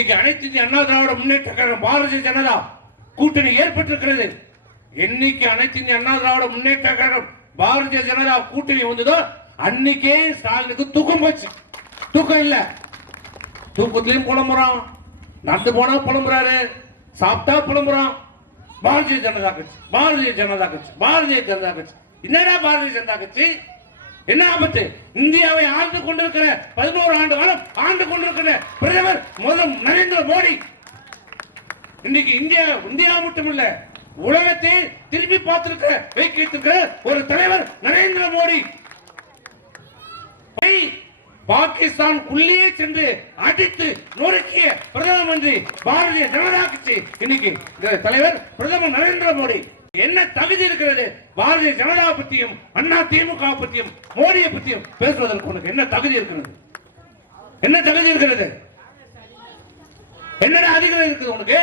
அனைத்து இந்திய அண்ணா திராவிட முன்னேற்ற கழகம் பாரதிய ஜனதா கூட்டணி ஏற்பட்டிருக்கிறது. என்னைக்கு அனைத்து இந்திய அண்ணா திராவிட முன்னேற்ற கழகம் பாரதிய ஜனதா கூட்டணி வந்ததோ அன்னைக்கே ஸ்டாலினுக்கு தூக்கம் போச்சு. தூக்கம் இல்ல, தூக்கத்திலையும் புலம்புறான், நடந்து போனா புலம்புறாரு, சாப்பிட்டா புலம்புறான். பாரதிய ஜனதா கட்சி, பாரதிய ஜனதா கட்சி, பாரதிய ஜனதா கட்சி. என்னடா பாரதிய ஜனதா கட்சி? என்ன ஆபத்து? இந்தியாவை ஆண்டு கொண்டிருக்கிற 11 ஆண்டு காலம் ஆண்டு கொண்டிருக்கிற பிரதமர் முதல் நரேந்திர மோடி இன்னைக்கு இந்தியா மட்டுமல்ல உலகத்தை திரும்பி பார்த்திருக்கிற வைத்திருக்கிற ஒரு தலைவர் நரேந்திர மோடி. பாகிஸ்தானுக்குள்ளேயே சென்று அடித்து நொறுக்கிய பிரதம மந்திரி பாரதிய ஜனதா கட்சி. இன்னைக்கு தலைவர் பிரதமர் நரேந்திர மோடி. என்ன தகுதி இருக்கிறது பாரதிய ஜனதா பற்றியும் அண்ணா திமுக பற்றியும் மோடியை பற்றியும் பேசுவதற்கு உனக்கு என்ன தகுதி இருக்கிறது? என்ன தகுதி இருக்கிறது? என்னடா அதிகாரம் இருக்குது உனக்கு?